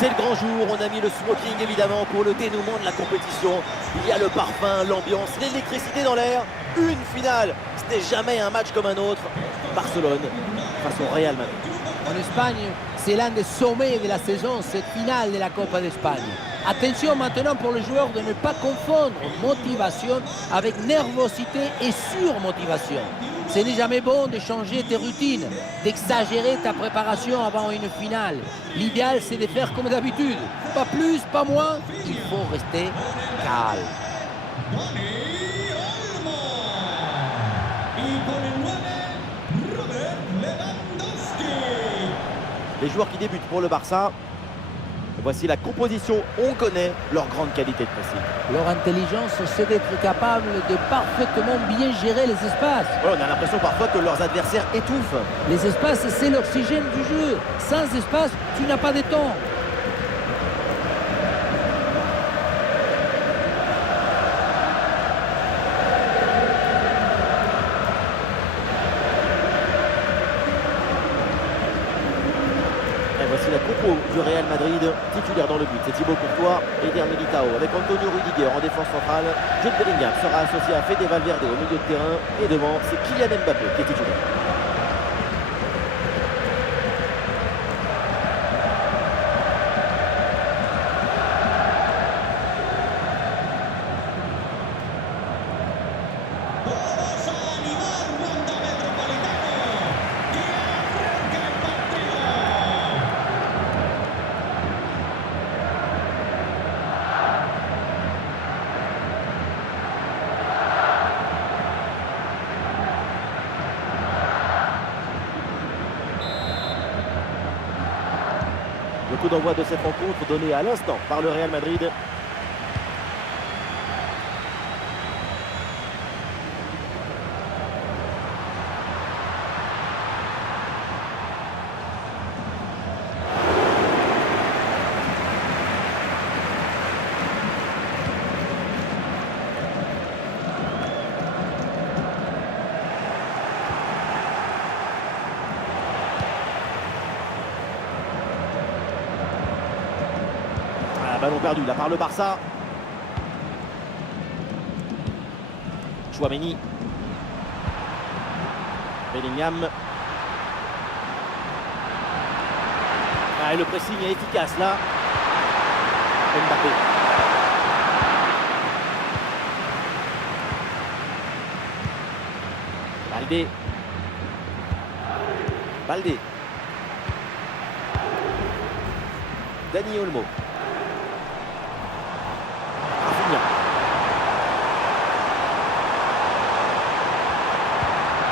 C'est le grand jour, on a mis le smoking évidemment pour le dénouement de la compétition. Il y a le parfum, l'ambiance, l'électricité dans l'air. Une finale, ce n'est jamais un match comme un autre. Barcelone face au Real Madrid. En Espagne, c'est l'un des sommets de la saison, cette finale de la Copa d'Espagne. Attention maintenant pour les joueurs de ne pas confondre motivation avec nervosité et surmotivation. Ce n'est jamais bon de changer tes routines, d'exagérer ta préparation avant une finale. L'idéal, c'est de faire comme d'habitude. Pas plus, pas moins, il faut rester calme. Les joueurs qui débutent pour le Barça. Voici la composition, on connaît leur grande qualité de pressing. Leur intelligence, c'est d'être capable de parfaitement bien gérer les espaces. Ouais, on a l'impression parfois que leurs adversaires étouffent. Les espaces, c'est l'oxygène du jeu. Sans espace, tu n'as pas de temps. Voici la compo du Real Madrid, titulaire dans le but. C'est Thibaut Courtois et Eder Militao avec Antonio Rudiger en défense centrale. Jude Bellingham sera associé à Fede Valverde au milieu de terrain. Et devant, c'est Kylian Mbappé qui est titulaire. Le coup d'envoi de cette rencontre donné à l'instant par le Real Madrid. Ballon perdu là par le Barça. Chouameni. Bellingham. Ah, et le pressing est efficace là. Mbappé. Balde. Dani Olmo.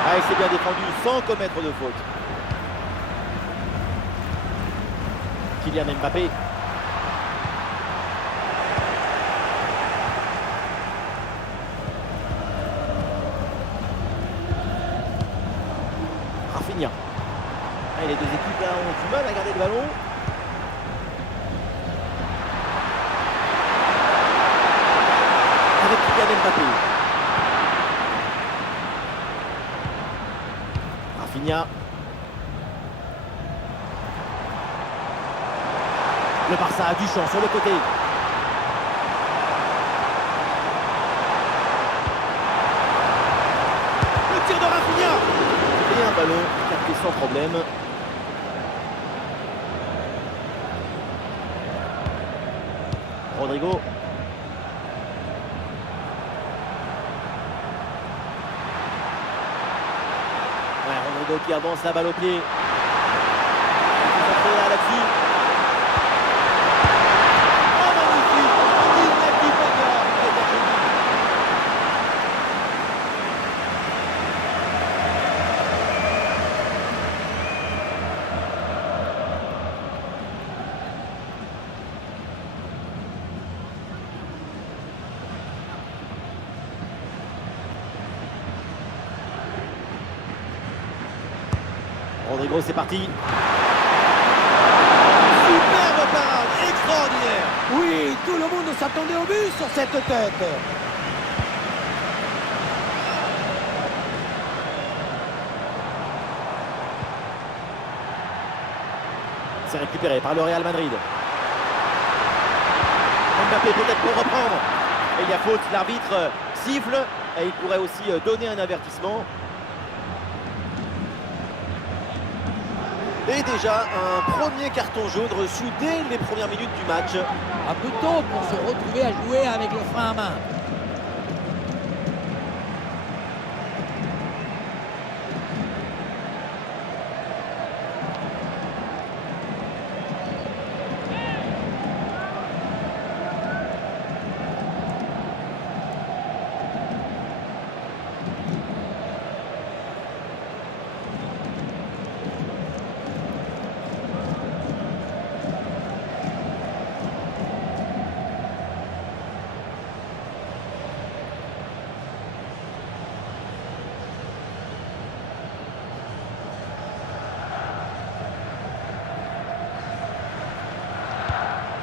Ah, il s'est bien défendu sans commettre de faute. Kylian Mbappé. Rafinha. Ah, les deux équipes là ont du mal à garder le ballon. Avec Kylian Mbappé. Rafinha. Le Barça a du champ sur le côté. Le tir de Rafinha. Et un ballon capté sans problème. Rodrigo. Rodrigo qui avance la balle au pied. Là-dessus. Oh, magnifique. Rodrigo, c'est parti. Superbe parade, extraordinaire. Oui, tout le monde s'attendait au but sur cette tête. C'est récupéré par le Real Madrid. Mbappé peut-être pour reprendre. Et il y a faute, l'arbitre siffle et il pourrait aussi donner un avertissement. Et déjà un premier carton jaune reçu dès les premières minutes du match. Un peu tôt pour se retrouver à jouer avec le frein à main.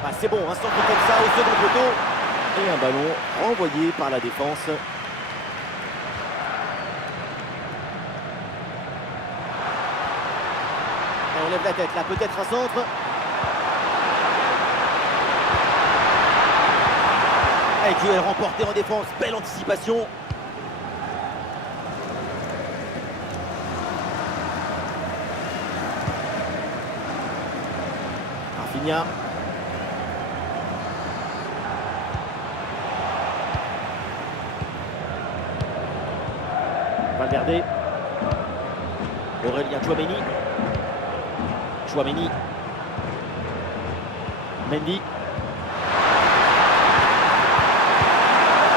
Ah, c'est bon, un centre comme ça au second poteau. Et un ballon renvoyé par la défense. Et on lève la tête, là peut-être un centre. Et duel remporté en défense, belle anticipation. Rafinha. Valverde. Aurélien Tchouaméni. Tchouaméni. Mendy.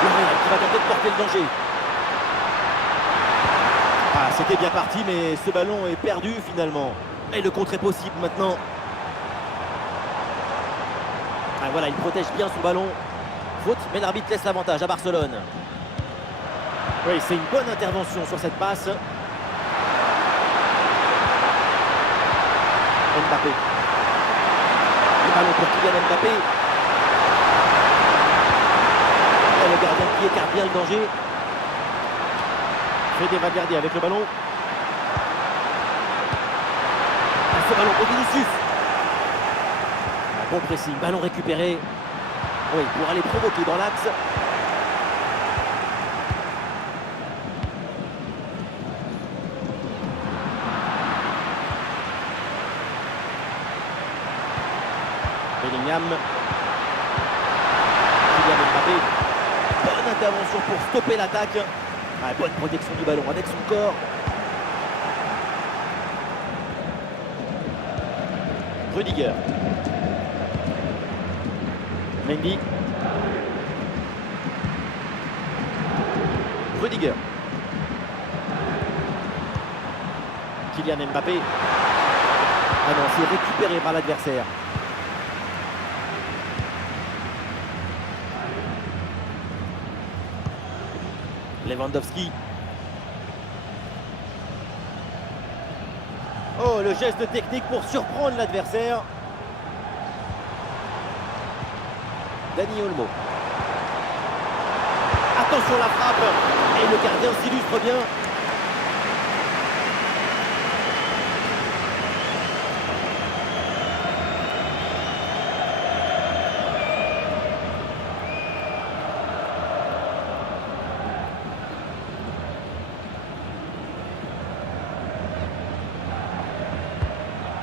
Le Real qui va tenter de porter le danger. Ah, c'était bien parti, mais ce ballon est perdu finalement. Et le contre est possible maintenant. Ah, voilà, il protège bien son ballon. Faute, mais l'arbitre laisse l'avantage à Barcelone. Oui, c'est une bonne intervention sur cette passe. Mbappé. Le ballon pour Kylian Mbappé. Et le gardien qui écarte bien le danger. Fede Valverde avec le ballon. Ah, ce ballon pour Vinicius. Bon pressing, ballon récupéré. Oui, pour aller provoquer dans l'axe. Bellingham. Kylian Mbappé. Bonne intervention pour stopper l'attaque. Ah, bonne protection du ballon avec son corps. Rudiger. Mendy. Rudiger. Kylian Mbappé. Ah non, c'est récupéré par l'adversaire. Lewandowski. Oh, le geste technique pour surprendre l'adversaire. Dani Olmo. Attention la frappe. Et le gardien s'illustre bien.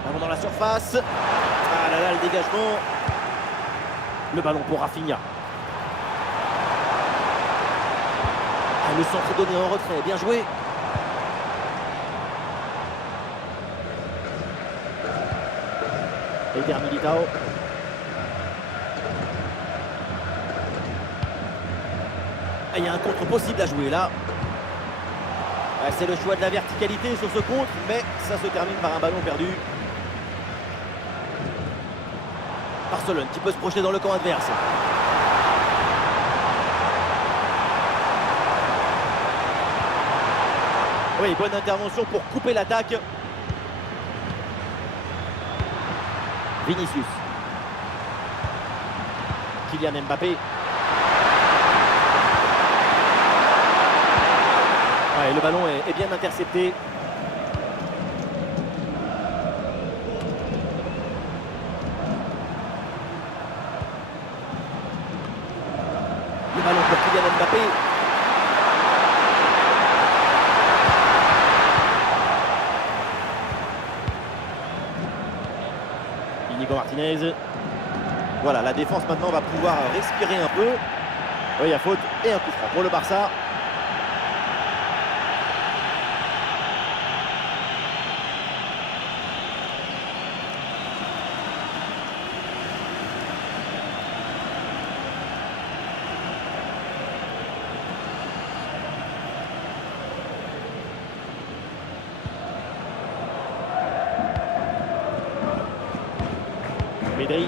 Ballon dans la surface. Ah là là, le dégagement. Le ballon pour Rafinha. Ah, le centre est donné en retrait, bien joué. Eder Militao. Ah, il y a un contre possible à jouer là. Ah, c'est le choix de la verticalité sur ce contre, mais ça se termine par un ballon perdu. Barcelone qui peut se projeter dans le camp adverse. Oui, bonne intervention pour couper l'attaque. Vinicius. Kylian Mbappé. Ouais, le ballon est bien intercepté. Kylian Mbappé. Inigo Martinez. Voilà, la défense maintenant va pouvoir respirer un peu. Oui, il y a faute et un coup franc pour le Barça. Pedri.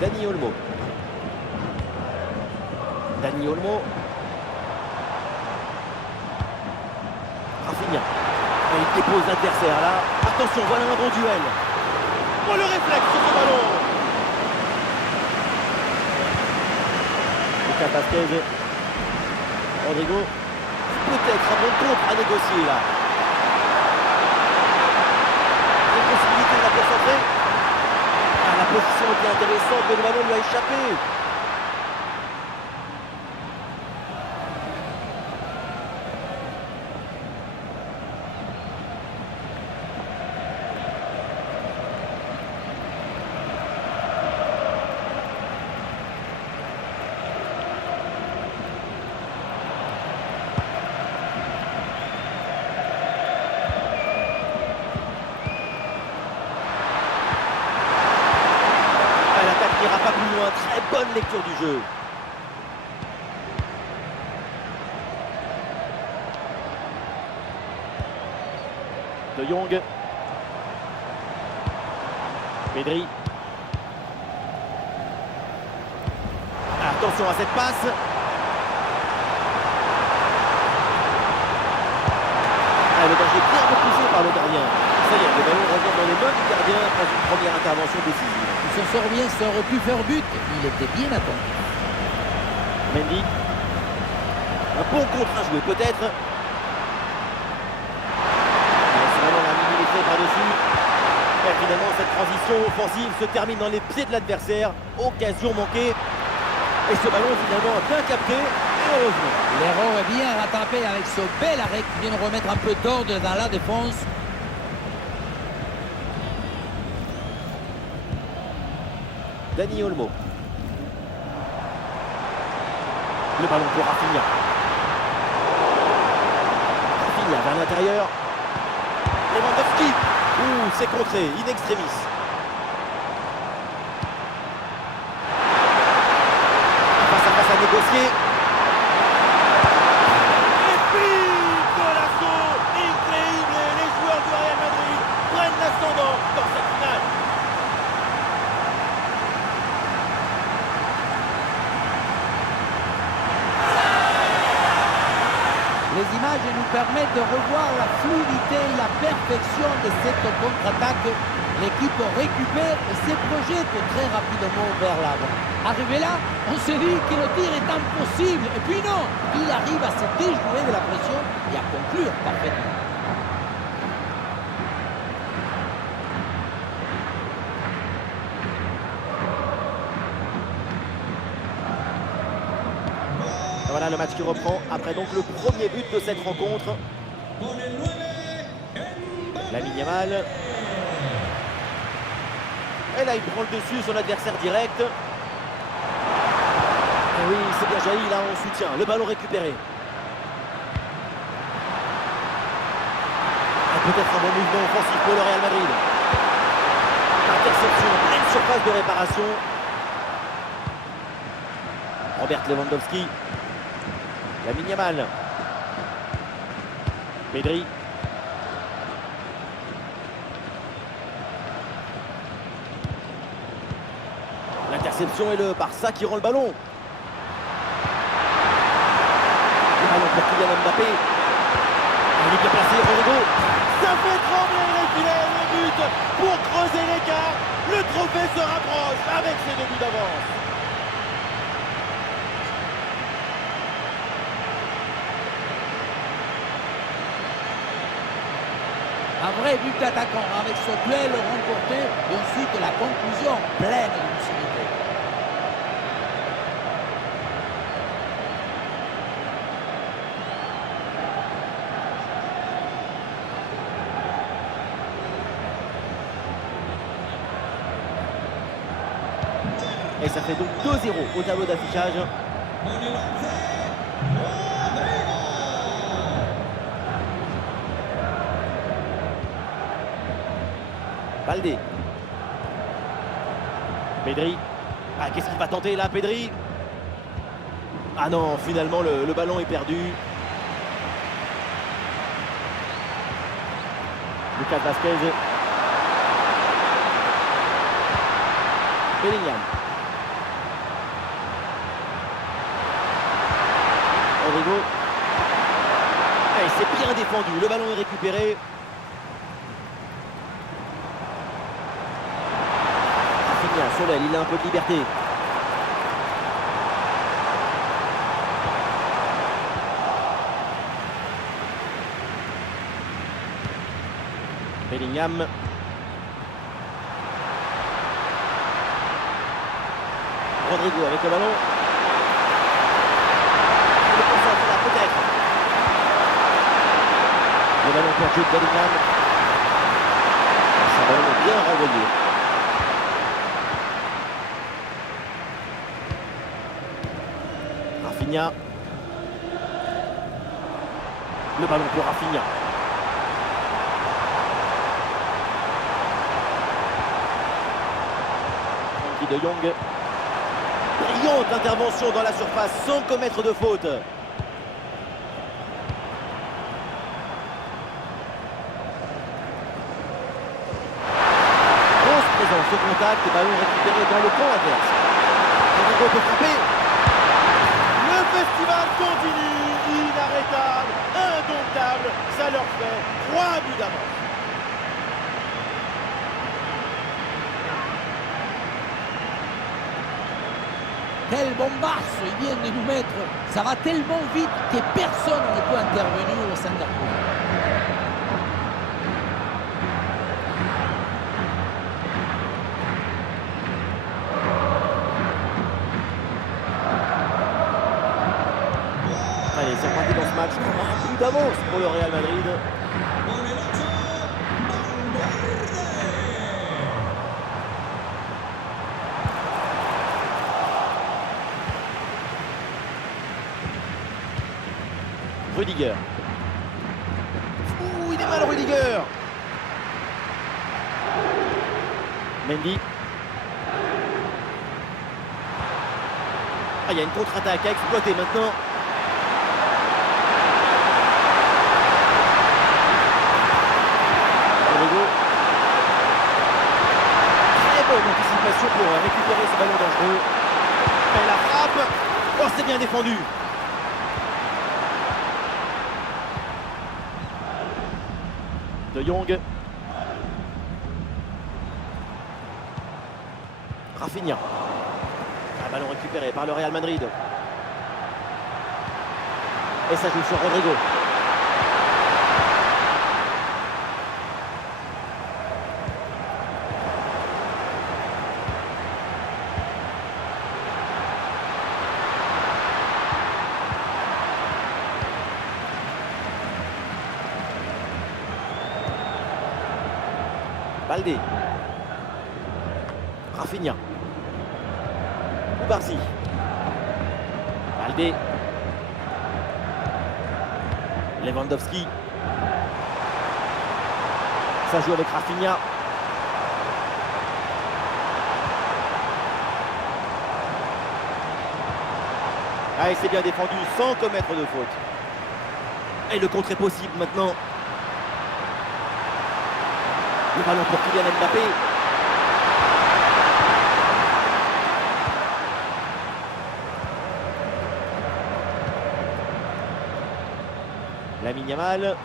Dani Olmo. Dani Olmo. Rafinha. Et il dépose l'adversaire là. Attention, voilà un bon duel. Oh, le réflexe sur ce ballon. Lucas Vazquez. Rodrigo. Peut-être un bon contre à négocier là. Possibilité de la concentrer. Ah, la position était intéressante, mais le ballon lui a échappé. N'ira pas plus loin, très bonne lecture du jeu. De Jong. Pedri. Attention à cette passe. Le danger bien repoussé par le gardien. Ça y est, le ballon revient dans les mains du gardien après une première intervention décisive. Il se sort bien, ça aurait pu faire but. Il était bien attendu. Mendy. Un bon contre à jouer peut-être. Ce ballon a mis l'effet par-dessus. Et finalement, cette transition offensive se termine dans les pieds de l'adversaire. Occasion manquée. Et ce ballon finalement bien capté. Et heureusement. L'erreur est bien rattrapée avec ce bel arrêt qui vient de remettre un peu d'ordre dans la défense. Dani Olmo. Le ballon pour Rafinha. Rafinha vers l'intérieur. Lewandowski. Ouh, c'est contré, in extremis. Face à face à négocier. Et puis, golazo incroyable. Les joueurs du Real Madrid prennent l'ascendant dans cette finale. Les images nous permettent de revoir la fluidité et la perfection de cette contre-attaque. L'équipe récupère et se projette très rapidement vers l'avant. Arrivé là, on se dit que le tir est impossible. Et puis non, il arrive à se déjouer de la pression et à conclure parfaitement. Voilà le match qui reprend après donc le premier but de cette rencontre. Lamine Yamal. Et là il prend le dessus sur l'adversaire direct. Et oui, c'est bien jailli là en soutien. Le ballon récupéré. Et peut-être un bon mouvement offensif pour le Real Madrid. Interception, pleine surface de réparation. Robert Lewandowski. Lamine Yamal. Pedri. L'interception et le Barça qui rend le ballon. Le ballon pour Kylian Mbappé. Il est bien placé, Rodrigo. Ça fait trembler les filets, le but pour creuser l'écart. Le trophée se rapproche avec ses 2 buts d'avance. Un vrai but d'attaquant avec ce duel remporté et ensuite la conclusion pleine de lucidité. Et ça fait donc 2-0 au tableau d'affichage. Baldé. Pedri. Ah, qu'est-ce qu'il va tenter là, Pedri? Ah non, finalement le ballon est perdu. Lucas Vazquez. Bellingham. Rodrigo. Et c'est bien défendu, le ballon est récupéré. Rafinha sur l'aile, il a un peu de liberté. Bellingham. Rodrigo avec le ballon. Il est concentré là peut-être. Le ballon perdu de Bellingham. Ce ballon est bien renvoyé. Rafinha. Le ballon pour Rafinha. De Jong. Brillante intervention dans la surface sans commettre de faute. Grosse présence au contact, ballon récupéré dans le camp adverse. Rodrigo peut frapper. Le festival continue, inarrêtable, indomptable. Ça leur fait 3 buts d'avance. Quel bombasso il vient de nous mettre. Ça va tellement vite que personne ne peut intervenir au sein de la cour. Allez, c'est reparti dans ce match. 3 buts d'avance pour le Real Madrid. Rudiger. Ouh, il est mal Rudiger. Mendy. Ah, il y a une contre-attaque à exploiter maintenant. Rodrigo. Très bonne anticipation pour récupérer ce ballon dangereux. Et la frappe. Oh, c'est bien défendu. De Jong. Rafinha. Un ballon récupéré par le Real Madrid. Et ça joue sur Rodrigo. Baldé. Rafinha. Barsi. Baldé. Lewandowski. Ça joue avec Rafinha. Ah, et c'est bien défendu sans commettre de faute. Et le contre est possible maintenant. Le ballon pour Kylian Mbappé. Lamine Yamal.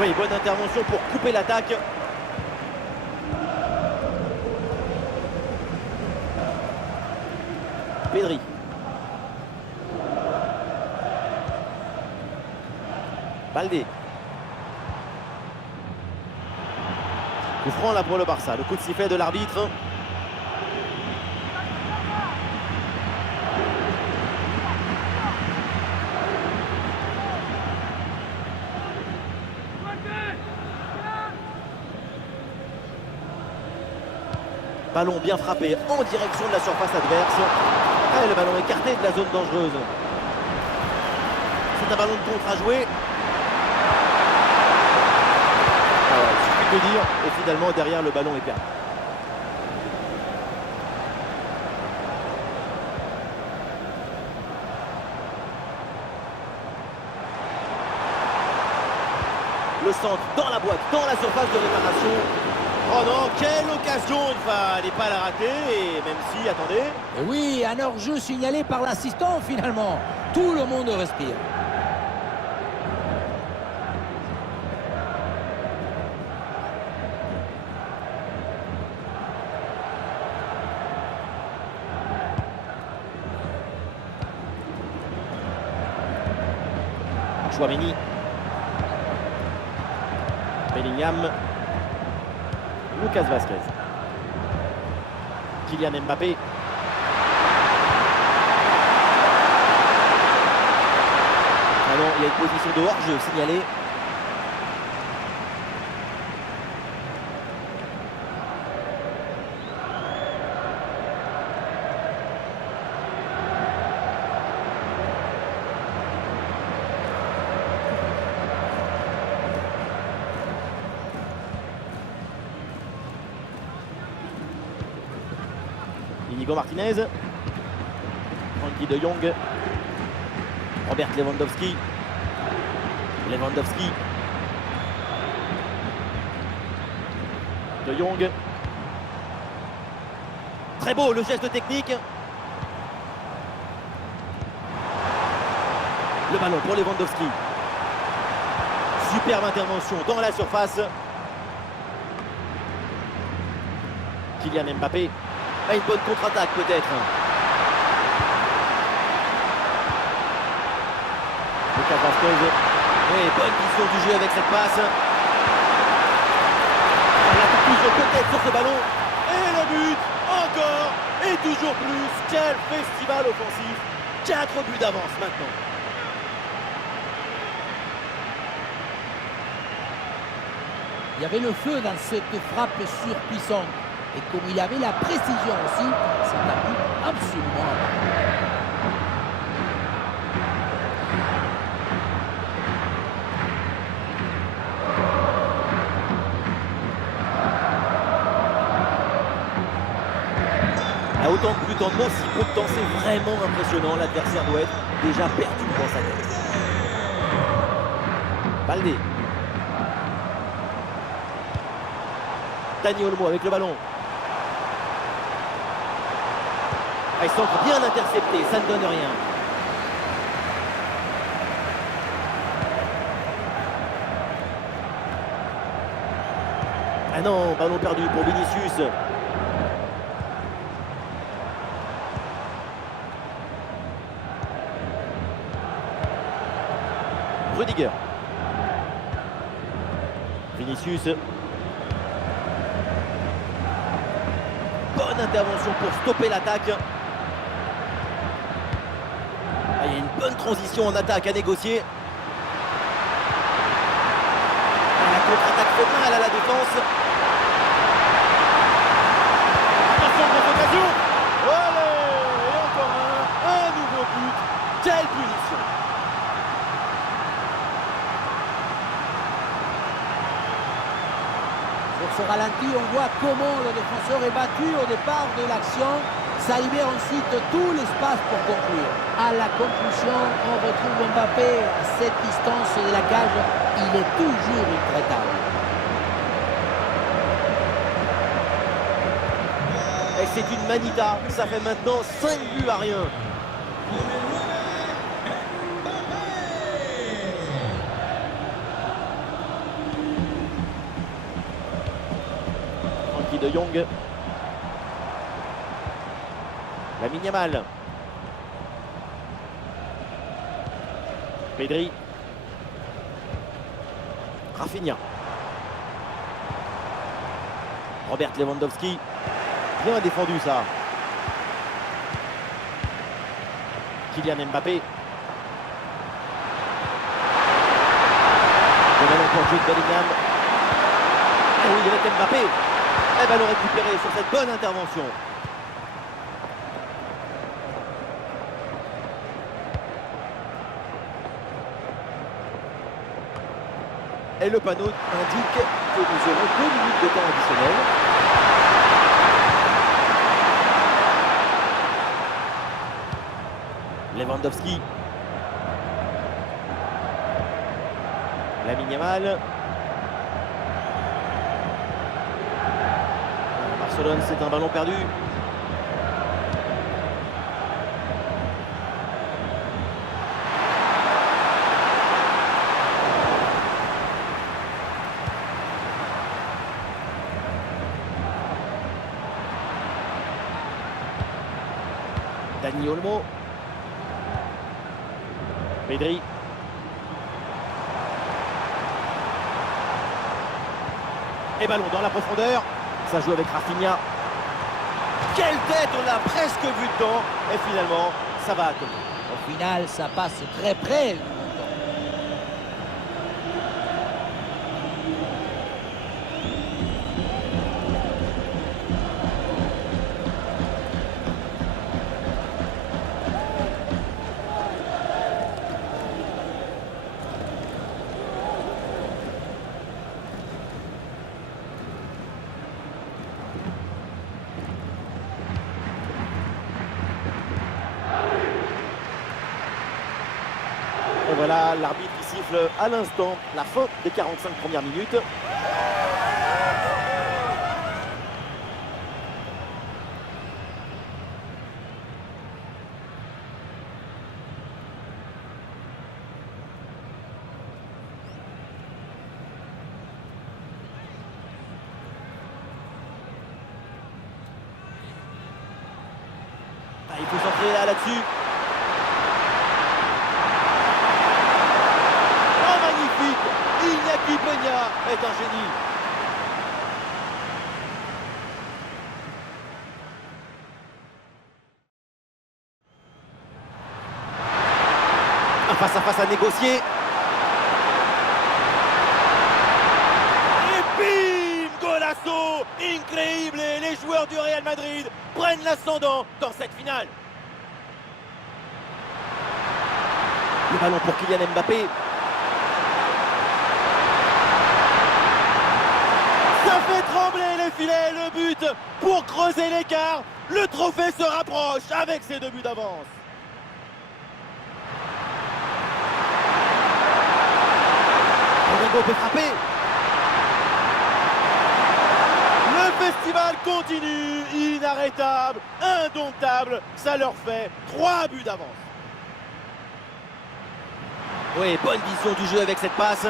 Oui, bonne intervention pour couper l'attaque. Pedri. Baldé. Coup franc là pour le Barça. Le coup de sifflet de l'arbitre. Ballon bien frappé en direction de la surface adverse. Et le ballon écarté de la zone dangereuse. C'est un ballon de contre à jouer. Alors, il suffit de le dire. Et finalement, derrière, le ballon est perdu. Le centre dans la boîte, dans la surface de réparation. Oh non, quelle occasion! Il ne fallait pas la rater. Et même si, attendez. Et oui, un hors-jeu signalé par l'assistant finalement. Tout le monde respire. Chouameni. Bellingham. Lucas Vazquez. Kylian Mbappé. Ah non, il y a une position de hors-jeu signalée. Inigo Martinez, Frenkie de Jong, Robert Lewandowski, de Jong, très beau le geste technique, le ballon pour Lewandowski, superbe intervention dans la surface, Kylian Mbappé. Ah, une bonne contre-attaque peut-être. Lucas Vazquez. Oui, bonne vision du jeu avec cette passe. La conclusion peut-être sur ce ballon. Et le but, encore, et toujours plus. Quel festival offensif. 4 buts d'avance maintenant. Il y avait le feu dans cette frappe surpuissante. Et comme il avait la précision aussi, c'est un but absolument À autant de buts en aussi peu de temps, c'est vraiment impressionnant. L'adversaire doit être déjà perdu dans sa tête. Baldé. Dani Olmo avec le ballon. Ah, il centre bien intercepté, ça ne donne rien. Ah non, ballon perdu pour Vinicius. Rudiger. Vinicius. Bonne intervention pour stopper l'attaque. Ah, il y a une bonne transition en attaque à négocier. Ah, la contre-attaque fait mal à la défense. Attention, grosse occasion. Allez, et encore un nouveau but. Quelle punition. Sur ce ralenti, on voit comment le défenseur est battu au départ de l'action. Ça libère ensuite tout l'espace pour conclure. À la conclusion, on retrouve Mbappé à cette distance de la cage. Il est toujours intraitable. Et c'est une manita. Ça fait maintenant 5 buts à rien. Frenkie de Jong. Lamine Yamal. Pedri. Rafinha. Robert Lewandowski. Bien défendu ça. Kylian Mbappé. Le ballon pour jouer de Bellingham. Et oui, avec Mbappé. Et ballon récupéré sur cette bonne intervention. Et le panneau indique que nous aurons 2 minutes de temps additionnel. Lewandowski. Lamine Yamal. Barcelone, c'est un ballon perdu. Dani Olmo. Pedri. Et ballon dans la profondeur. Ça joue avec Rafinha. Quelle tête, on l'a presque vu dedans. Et finalement, ça va à côté. Au final, ça passe très près. Et voilà l'arbitre qui siffle à l'instant la fin des 45 premières minutes. Il faut s'entrer là-dessus. Iñaki Peña est un génie. Un face-à-face à négocier. Et bim, golasso incroyable. Les joueurs du Real Madrid prennent l'ascendant dans cette finale. Le ballon pour Kylian Mbappé. Ça fait trembler les filets, le but pour creuser l'écart. Le trophée se rapproche avec ses 2 buts d'avance. Rodrigo peut frapper. Le festival continue, inarrêtable, indomptable. Ça leur fait 3 buts d'avance. Oui, bonne vision du jeu avec cette passe.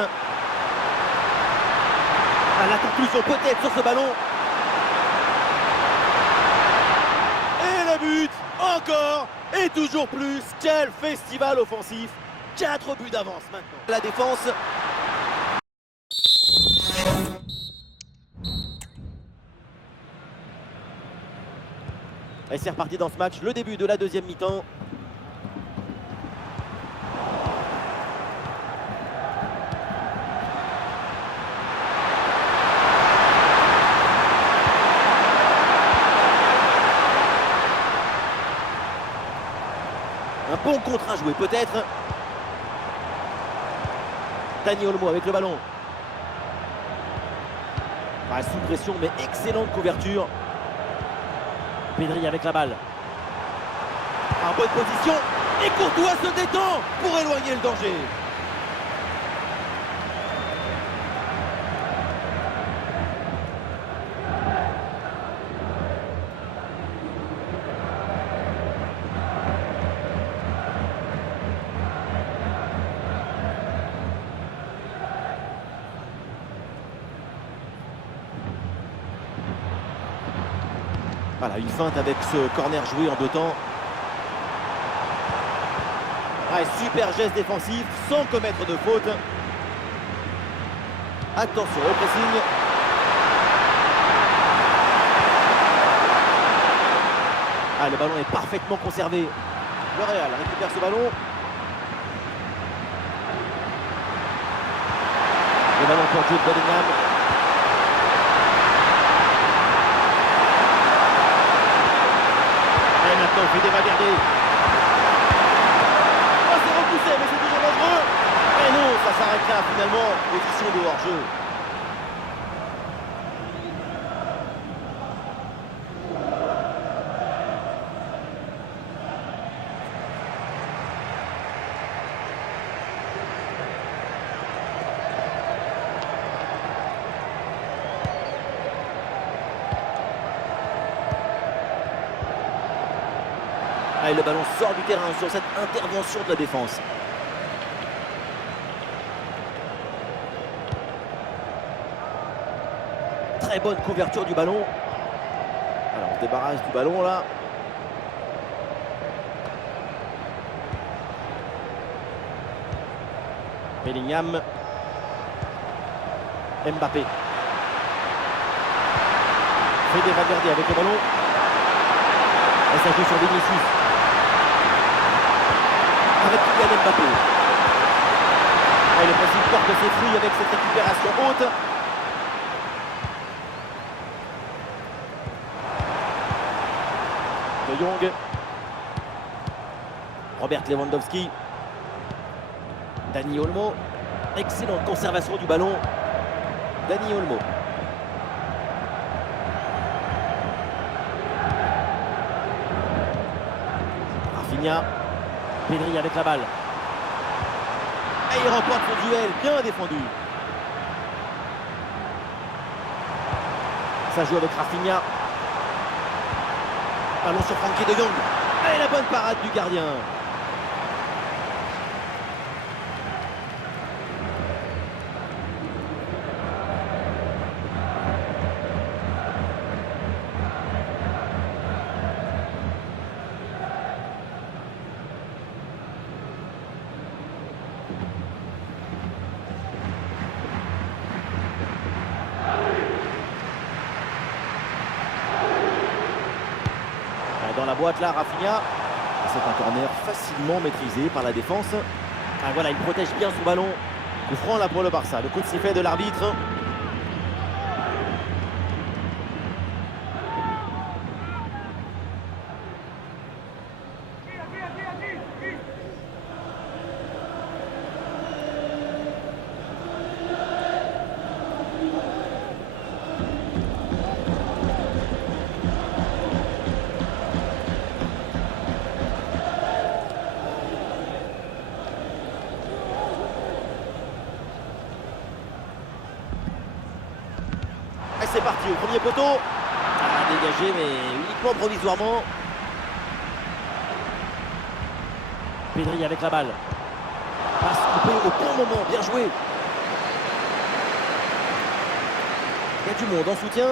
La conclusion peut-être sur ce ballon. Et le but, encore et toujours plus. Quel festival offensif. 4 buts d'avance maintenant. La défense. Et c'est reparti dans ce match. Le début de la deuxième mi-temps. Un bon contre à jouer peut-être. Dani Olmo avec le ballon. Sous pression mais excellente couverture. Pedri avec la balle. En bonne position. Et Courtois se détend pour éloigner le danger. Voilà, une feinte avec ce corner joué en 2 temps. Super geste défensif sans commettre de faute. Attention au pressing. Le ballon est parfaitement conservé. Le Real récupère ce ballon. Le ballon pour Jude Bellingham. Attention, Fede Valverde. Oh, c'est repoussé, mais c'est toujours dangereux. Et non, ça s'arrête là finalement. Position de hors-jeu. Et le ballon sort du terrain sur cette intervention de la défense. Très bonne couverture du ballon. Alors on se débarrasse du ballon là. Bellingham. Mbappé. Fede Valverde avec le ballon. Et ça joue sur Vinicius. Avec Kylian Mbappé. Et le principe porte ses fruits avec cette récupération haute. De Jong. Robert Lewandowski. Dani Olmo. Excellente conservation du ballon. Dani Olmo. Rafinha. Pedri avec la balle. Et il remporte son duel, bien défendu. Ça joue avec Rafinha. Ballon sur Frenkie de Jong. Et la bonne parade du gardien. Dans la boîte là, Rafinha. C'est un corner facilement maîtrisé par la défense. Ah, voilà, il protège bien son ballon. Coup franc là pour le Barça. Le coup de sifflet de l'arbitre. C'est parti au premier poteau. Dégagé mais uniquement provisoirement. Pedri avec la balle. Passe coupée au bon moment, bien joué. Il y a du monde en soutien.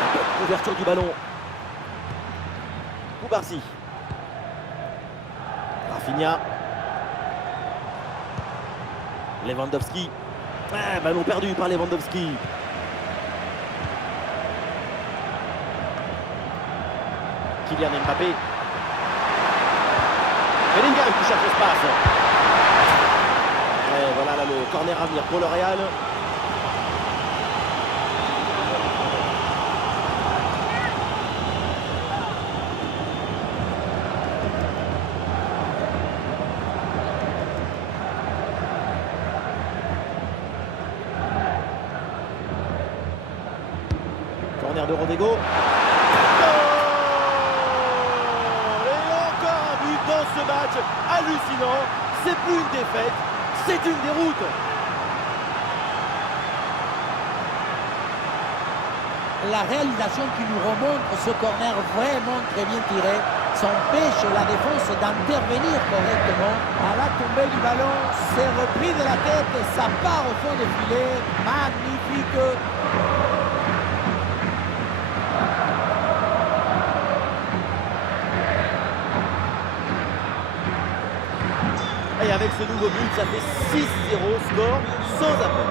La bonne couverture du ballon. Koubarsi. Rafinha. Lewandowski. Ah, ballon perdu par Lewandowski. Kylian Mbappé. Bellingham qui cherche l'espace. Et voilà là, le corner à venir pour le Real. Corner de Rodrigo. Et encore un but dans ce match hallucinant. C'est plus une défaite, c'est une déroute. La réalisation qui nous remontre ce corner vraiment très bien tiré, ça empêche la défense d'intervenir correctement. À la tombée du ballon, c'est repris de la tête et ça part au fond du filet. Magnifique. Et avec ce nouveau but, ça fait 6-0, score sans appel.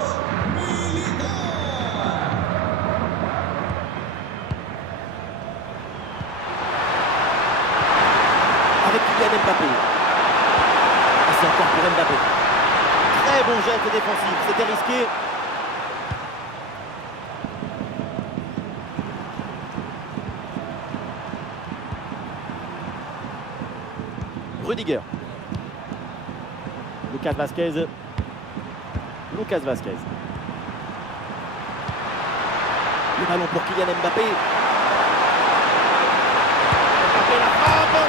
Avec Kylian Mbappé. C'est encore pour Mbappé. Très bon geste défensif, c'était risqué. Rudiger. Lucas Vazquez. Lucas Vazquez. Le ballon pour Kylian Mbappé. Mbappé la frappe.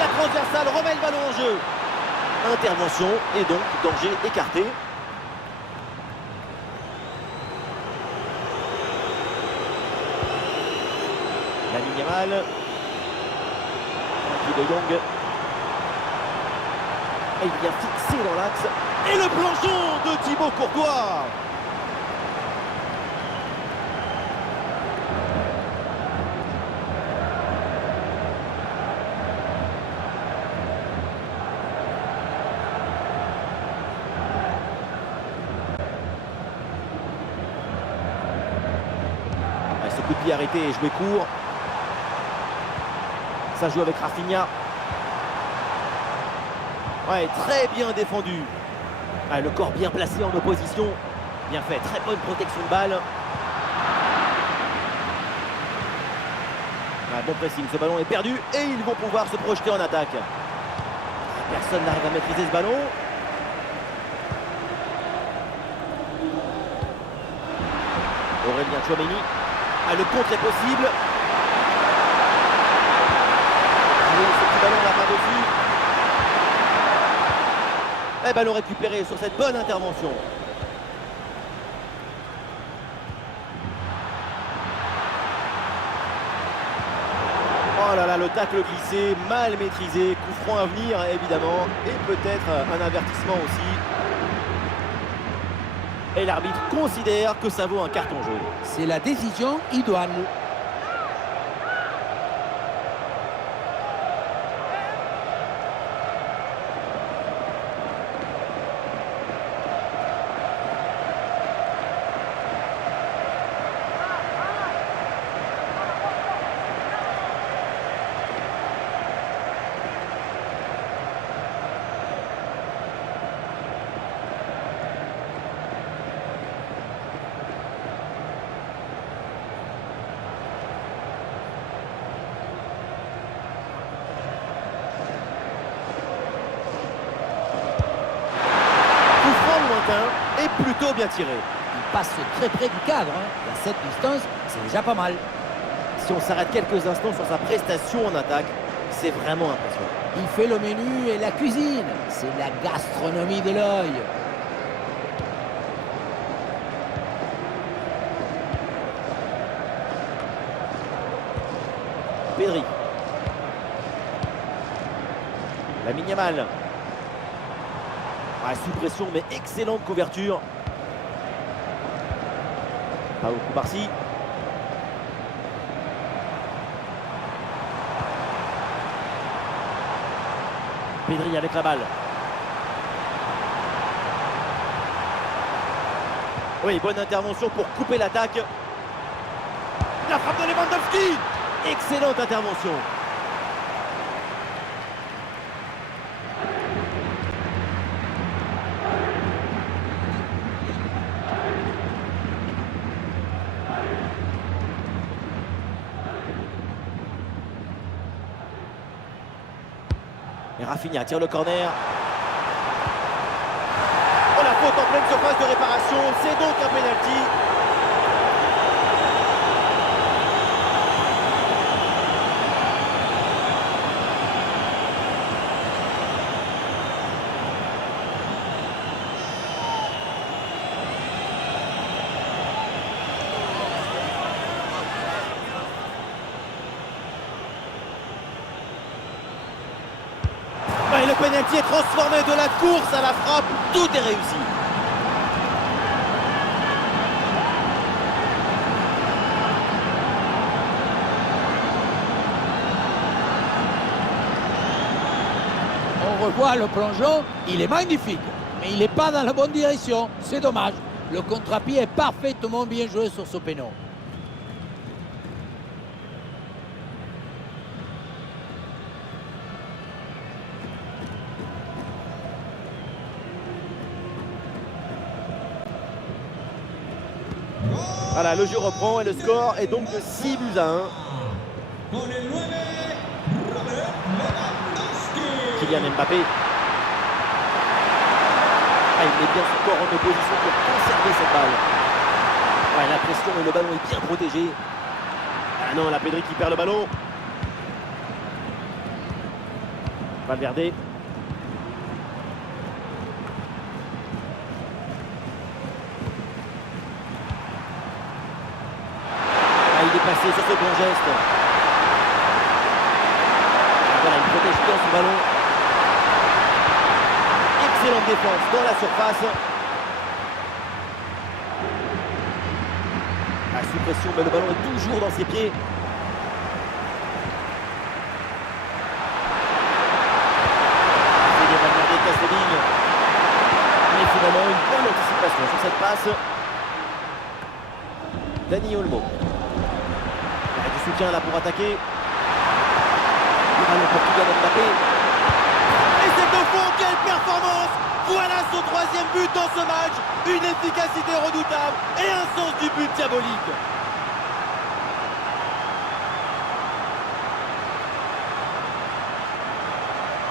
La transversale remet le ballon en jeu. Intervention et donc danger écarté. Lamine Yamal. Frenkie de Jong. Et il vient fixer dans l'axe. Et le plongeon de Thibaut Courtois. Ce coup de pied arrêté et joué court. Ça joue avec Rafinha. Ouais, très bien défendu. Ah, le corps bien placé en opposition. Bien fait, très bonne protection de balle. Ah, bon pressing, ce ballon est perdu et ils vont pouvoir se projeter en attaque. Personne n'arrive à maîtriser ce ballon. Aurélien Tchouaméni. Ah, le contre est possible. Oui, ce petit ballon n'a pas dessus. Et ballon récupéré sur cette bonne intervention. Oh là là, le tacle glissé, mal maîtrisé, coup franc à venir évidemment, et peut-être un avertissement aussi. Et l'arbitre considère que ça vaut un carton jaune. C'est la décision idoine. Et plutôt bien tiré. Il passe très près du cadre. À cette distance, c'est déjà pas mal. Si on s'arrête quelques instants sur sa prestation en attaque, c'est vraiment impressionnant. Il fait le menu et la cuisine. C'est la gastronomie de l'œil. Pedri. Lamine Yamal. Ah, sous pression, mais excellente couverture. Pau Cubarsí. Pedri avec la balle. Oui, bonne intervention pour couper l'attaque. La frappe de Lewandowski. Excellente intervention. Et Rafinha tire le corner. Oh, la faute en pleine surface de réparation. C'est donc un pénalty. Et le pénalty est transformé de la course à la frappe. Tout est réussi. On revoit le plongeon. Il est magnifique. Mais il n'est pas dans la bonne direction. C'est dommage. Le contre-pied est parfaitement bien joué sur ce péno. Voilà, le jeu reprend et le score est donc de 6-1. Kylian Mbappé. Ah, il met bien son corps en opposition pour conserver cette balle. Ouais, la pression et le ballon est bien protégé. Ah non, la Pedri qui perd le ballon. Valverde. Ah, il est passé sur ce bon geste. Voilà, il protège bien son ballon. Excellente défense dans la surface. Ah, sous pression, mais le ballon est toujours dans ses pieds. Valverde casse les lignes. Mais finalement, une bonne anticipation sur cette passe. Dani Olmo. Il y a du soutien là pour attaquer. Le ballon pour Kylian Mbappé. Et c'est au fond, quelle performance! Voilà son 3e but dans ce match. Une efficacité redoutable et un sens du but diabolique.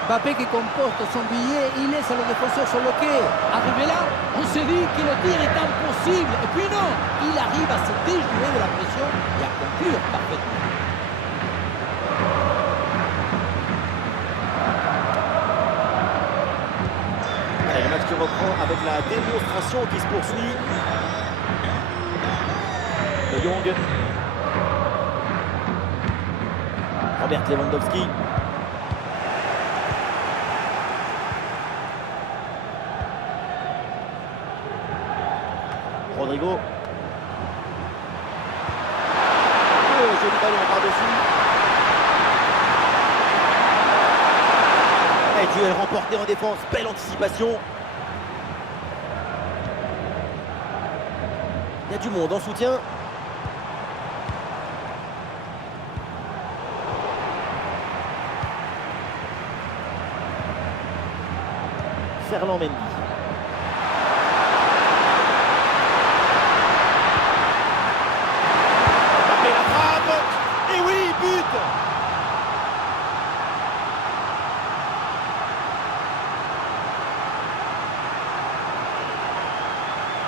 Mbappé qui comporte son billet, il laisse le défenseur sur le quai. Arrivé là, on se dit que le tir est impossible. Et puis non, il arrive à se déjouer de la pression et à conclure parfaitement. Allez, le match qui reprend avec la démonstration qui se poursuit. De Jong. Robert Lewandowski. Rodrigo. Oh, joli ballon par-dessus. Et duel remporté en défense. Belle anticipation. Il y a du monde en soutien. Ferland Mendy.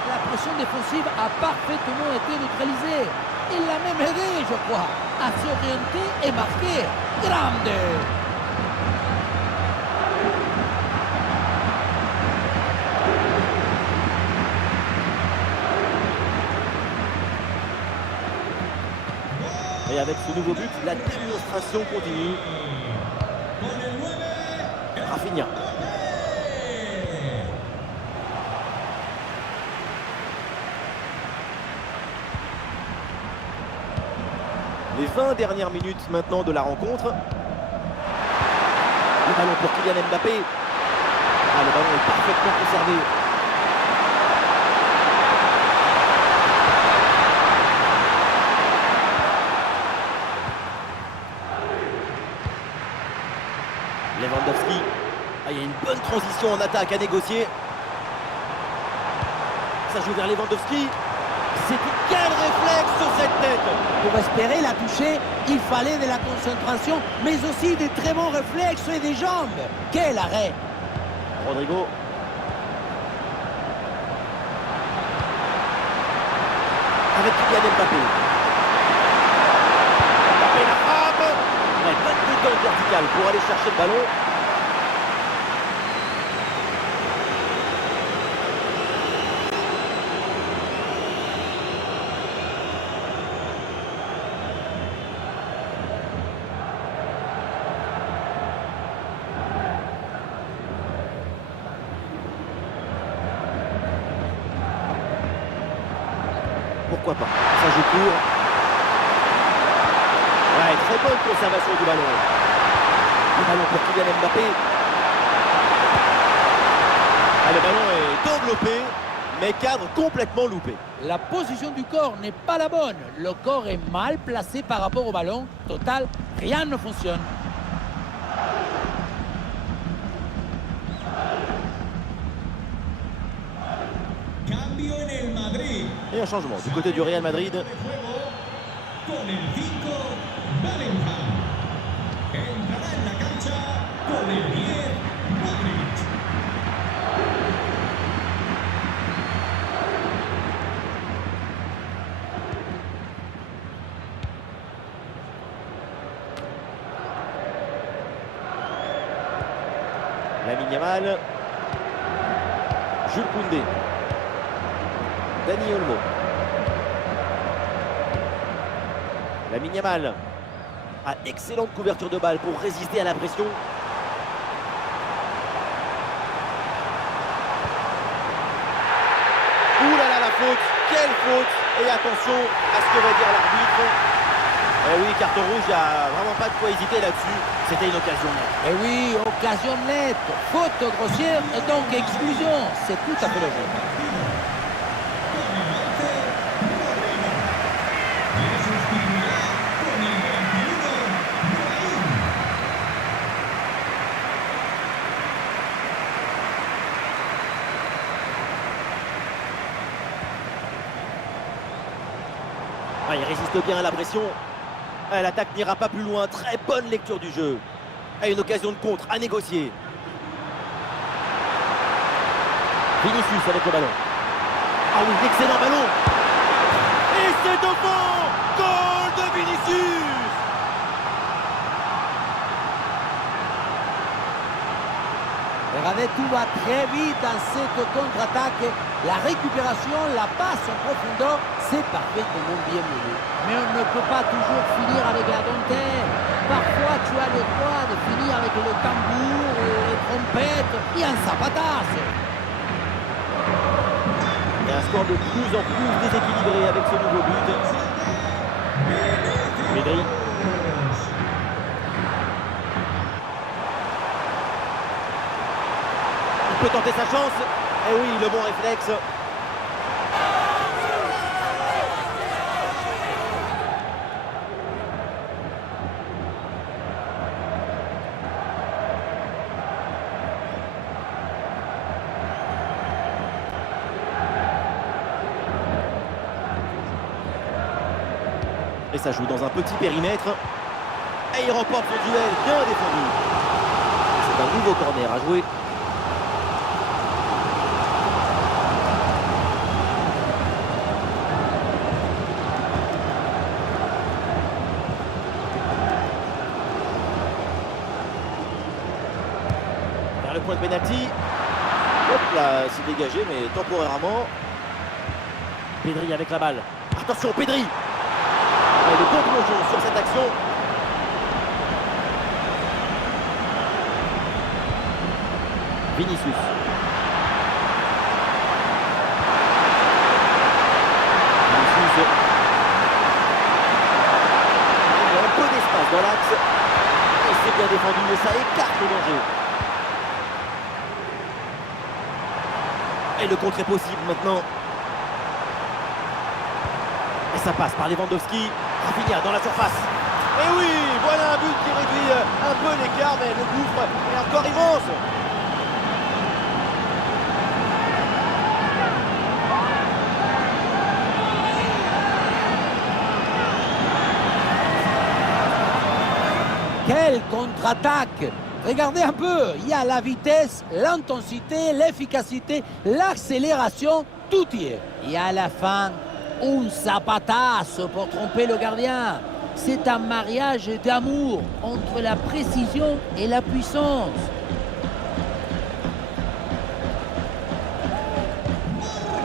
La pression défensive a parfaitement été neutralisée. Il l'a même aidé, je crois, à s'orienter et marquer. Grande! Et avec ce nouveau but, la démonstration continue. Rafinha. Les 20 dernières minutes maintenant de la rencontre. Le ballon pour Kylian Mbappé. Ah, le ballon est parfaitement conservé. Lewandowski. Ah, il y a une bonne transition en attaque à négocier. Ça joue vers Lewandowski. C'était quel réflexe sur cette tête! Pour espérer la toucher, il fallait de la concentration, mais aussi des très bons réflexes et des jambes. Quel arrêt! Rodrigo. Avec Kylian Mbappé. Mbappé la frappe. Ouais, bonne détente verticale pour aller chercher le ballon. Pourquoi pas? Ça joue court. Ouais, très bonne conservation du ballon. Le ballon pour Kylian Mbappé. Ah, le ballon est enveloppé, mais cadre complètement loupé. La position du corps n'est pas la bonne. Le corps est mal placé par rapport au ballon. Total, rien ne fonctionne. Et un changement du côté du Real Madrid. Con el 5, Bellingham. Entrará en la cancha con el 10, Modric. Lamine Yamal. Jules Koundé. Dani Olmo. Lamine Yamal. Ah, excellente couverture de balle pour résister à la pression. Ouh là là, la faute. Quelle faute. Et attention à ce que va dire l'arbitre. Eh oui, carton rouge, il n'y a vraiment pas de quoi hésiter là-dessus. C'était une occasion nette. Et oui, occasion nette, faute grossière et donc exclusion. C'est tout à fait logique. Ah, il résiste bien à la pression. Ah, l'attaque n'ira pas plus loin. Très bonne lecture du jeu. Ah, une occasion de contre à négocier. Vinicius avec le ballon. Ah oui, excellent ballon. Et c'est devant. Goal de Vinicius. Regardez, tout va très vite dans cette contre-attaque. La récupération, la passe en profondeur, c'est parfaitement bien mené. Mais on ne peut pas toujours finir avec la dentelle. Parfois, tu as le droit de finir avec le tambour, les trompettes et un zapatasse. Et un score de plus en plus déséquilibré avec ce nouveau but. Pedri. Il peut tenter sa chance. Et oui, le bon réflexe. Et ça joue dans un petit périmètre. Et il remporte son duel, bien défendu. C'est un nouveau corner à jouer. Vers le point de pénalty. Hop là, c'est dégagé, mais temporairement. Pedri avec la balle. Attention, Pedri. Et le bon plongeon sur cette action. Vinicius. Vinicius. Il y a un peu d'espace dans l'axe. Et c'est bien défendu et ça écarte le danger. Et le contre est possible maintenant. Et ça passe par Lewandowski. Rafinha dans la surface. Et oui, voilà un but qui réduit un peu l'écart, mais le gouffre est encore immense. Quelle contre-attaque! Regardez un peu, il y a la vitesse, l'intensité, l'efficacité, l'accélération, tout y est. Et à la fin, un zapatasse pour tromper le gardien. C'est un mariage d'amour entre la précision et la puissance.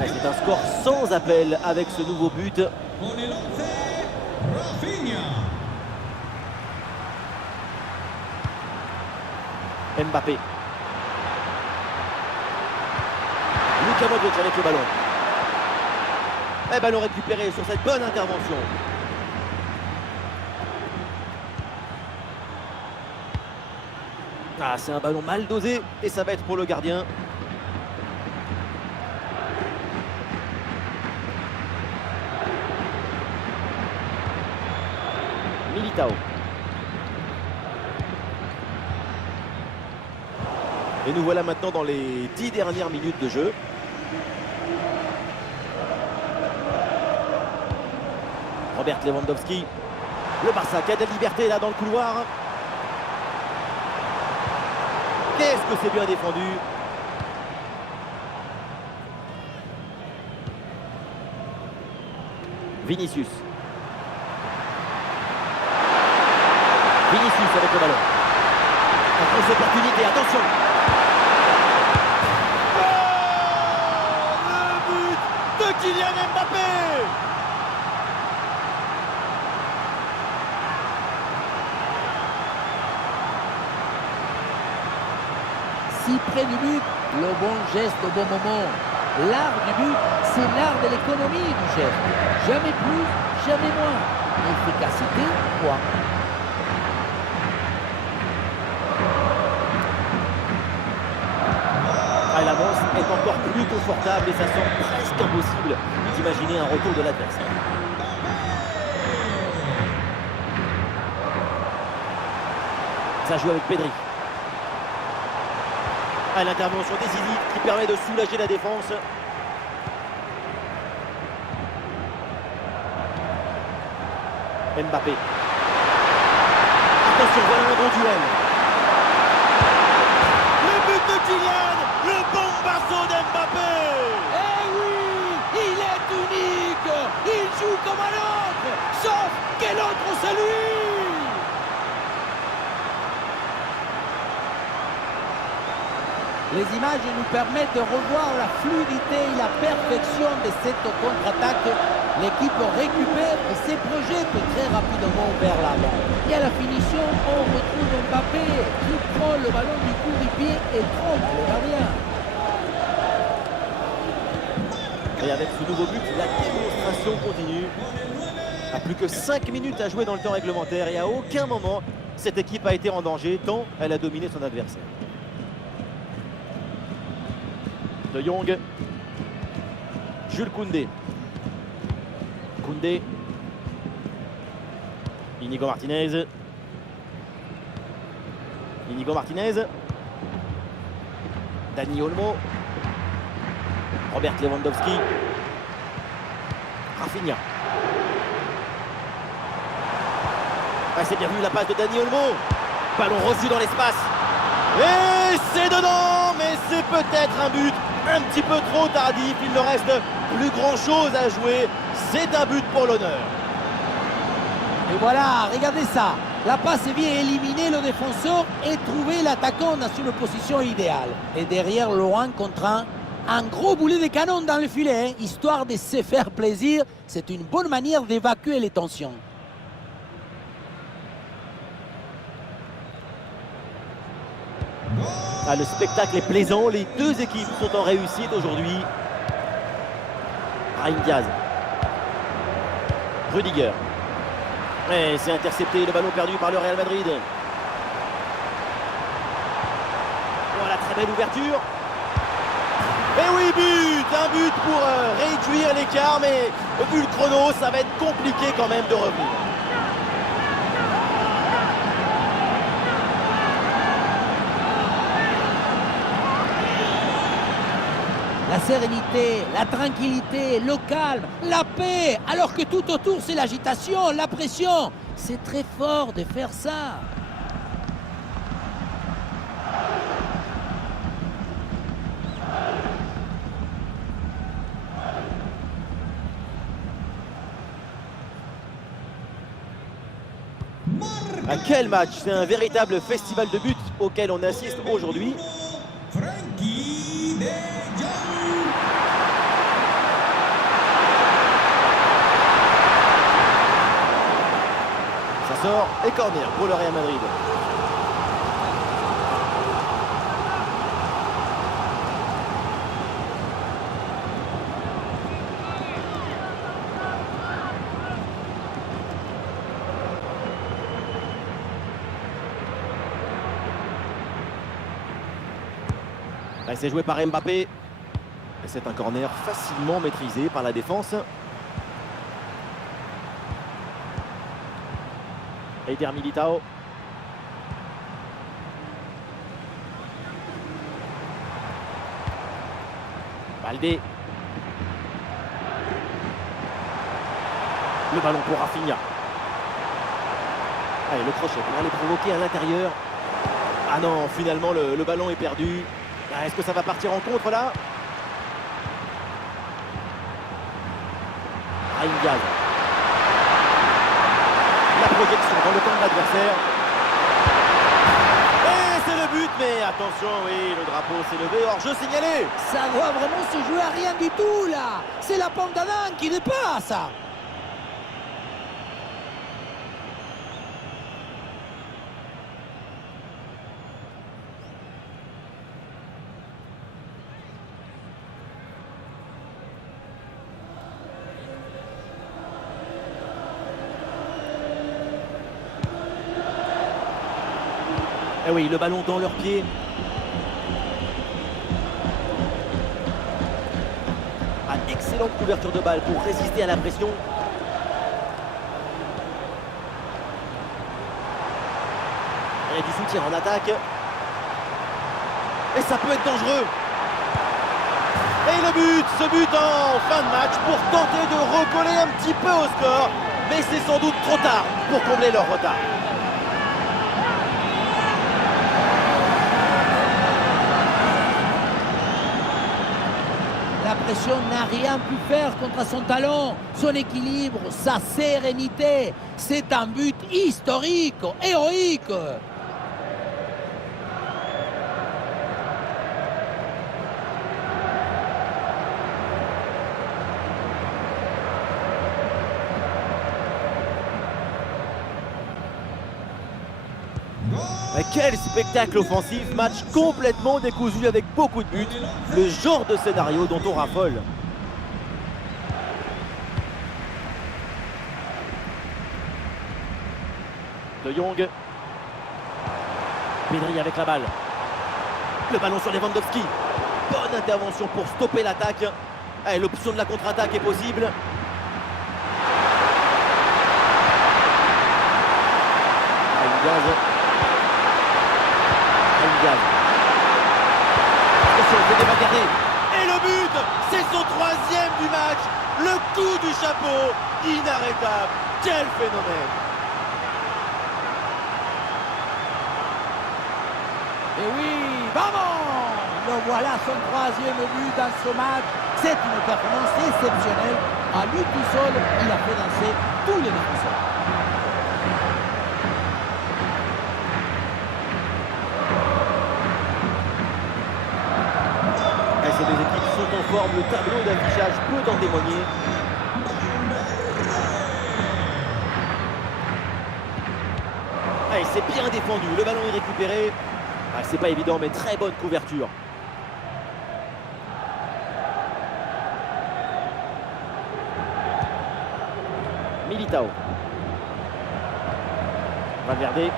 C'est un score sans appel avec ce nouveau but. Con el 11, Rafinha. Mbappé. Luka Modric avec le ballon. Et ballon récupéré sur cette bonne intervention. Ah, c'est un ballon mal dosé et ça va être pour le gardien. Militao. Et nous voilà maintenant dans les 10 dernières minutes de jeu. Robert Lewandowski. Le Barça qui a de la liberté là dans le couloir. Qu'est-ce que c'est bien défendu. Vinicius. Vinicius avec le ballon. En grosse opportunité, attention. Oh, le but de Kylian Mbappé. Si près du but, le bon geste au bon moment. L'art du but, c'est l'art de l'économie du geste. Jamais plus, jamais moins. Efficacité, quoi. Ah, l'avance est encore plus confortable et ça semble presque impossible d'imaginer un retour de l'adversaire. Ça joue avec Pedri. À l'intervention décisive qui permet de soulager la défense. Mbappé. Attention, voilà un bon duel. Le but de Kylian, le bombasso d'Mbappé. Eh oui, il est unique. Il joue comme un autre, sauf que l'autre c'est lui. Les images nous permettent de revoir la fluidité et la perfection de cette contre-attaque. L'équipe récupère et se projette très rapidement vers l'avant. Et à la finition, on retrouve Mbappé qui prend le ballon du coup du pied et trompe le gardien. Et avec ce nouveau but, la démonstration continue. À plus que 5 minutes à jouer dans le temps réglementaire et à aucun moment, cette équipe a été en danger tant elle a dominé son adversaire. De Jong. Jules Koundé. Koundé. Inigo Martinez. Inigo Martinez. Dani Olmo. Robert Lewandowski. Rafinha. Ah, c'est bien vu la passe de Dani Olmo. Ballon reçu dans l'espace. Et c'est dedans, mais c'est peut-être un but un petit peu trop tardif. Il ne reste plus grand chose à jouer. C'est un but pour l'honneur. Et voilà, regardez ça. La passe vient éliminer le défenseur et trouver l'attaquant dans une position idéale. Et derrière, Laurent contre un gros boulet de canon dans le filet, hein, histoire de se faire plaisir. C'est une bonne manière d'évacuer les tensions. Ah, le spectacle est plaisant. Les deux équipes sont en réussite aujourd'hui. Brahim Diaz. Rudiger. Et c'est intercepté, le ballon perdu par le Real Madrid. Voilà, très belle ouverture. Et oui, but. Un but pour réduire l'écart, mais vu le chrono, ça va être compliqué quand même de revenir. La sérénité, la tranquillité, le calme, la paix, alors que tout autour c'est l'agitation, la pression. C'est très fort de faire ça. À quel match! C'est un véritable festival de buts auquel on assiste aujourd'hui. Frenkie de Jong. Ça sort et corner pour le Real Madrid. C'est joué par Mbappé. Et c'est un corner facilement maîtrisé par la défense. Eder Militao. Baldé. Le ballon pour Rafinha. Allez, le crochet pour aller provoquer à l'intérieur. Ah non, finalement le ballon est perdu. Ah, est-ce que ça va partir en contre là? Brahim Diaz. La projection dans le camp de l'adversaire. Et c'est le but, mais attention, oui, le drapeau s'est levé, hors-jeu signalé. Ça doit vraiment se jouer à rien du tout là. C'est la pomme d'Adam qui dépasse. Eh oui, le ballon dans leurs pieds. Excellente couverture de balle pour résister à la pression. Il y a du soutien en attaque. Et ça peut être dangereux. Et le but, ce but en fin de match pour tenter de recoller un petit peu au score. Mais c'est sans doute trop tard pour combler leur retard. La pression n'a rien pu faire contre son talent, son équilibre, sa sérénité. C'est un but historique, héroïque. Mais quel spectacle offensif, match complètement décousu avec beaucoup de buts, le genre de scénario dont on raffole. De Jong. Pedri avec la balle. Le ballon sur Lewandowski. Bonne intervention pour stopper l'attaque. L'option de la contre-attaque est possible. Et le but, c'est son 3e du match. Le coup du chapeau, inarrêtable. Quel phénomène. Et oui, vamos! Le voilà son 3e but dans ce match. C'est une performance exceptionnelle. À lui tout seul, il a fait danser tous les défenseurs. Ces deux équipes sont en forme, le tableau d'affichage peut en témoigner. Allez, c'est bien défendu, le ballon est récupéré. C'est pas évident, mais très bonne couverture. Militao. Valverde.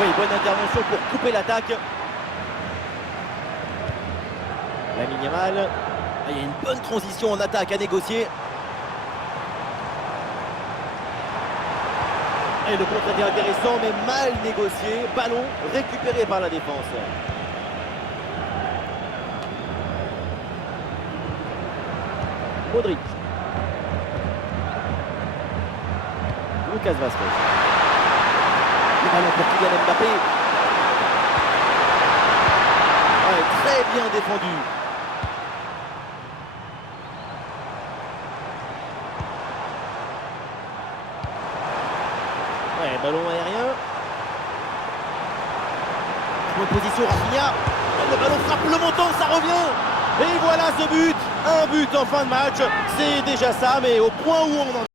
Oui, bonne intervention pour couper l'attaque. Lamine Yamal. Il y a une bonne transition en attaque à négocier. Et le contre était intéressant, mais mal négocié. Ballon récupéré par la défense. Modric. Lucas Vazquez. Le ballon pour Kylian Mbappé. Très bien défendu. Ballon aérien. Bonne position Rafinha. Le ballon frappe le montant, ça revient. Et voilà ce but. Un but en fin de match. C'est déjà ça, mais au point où on en est.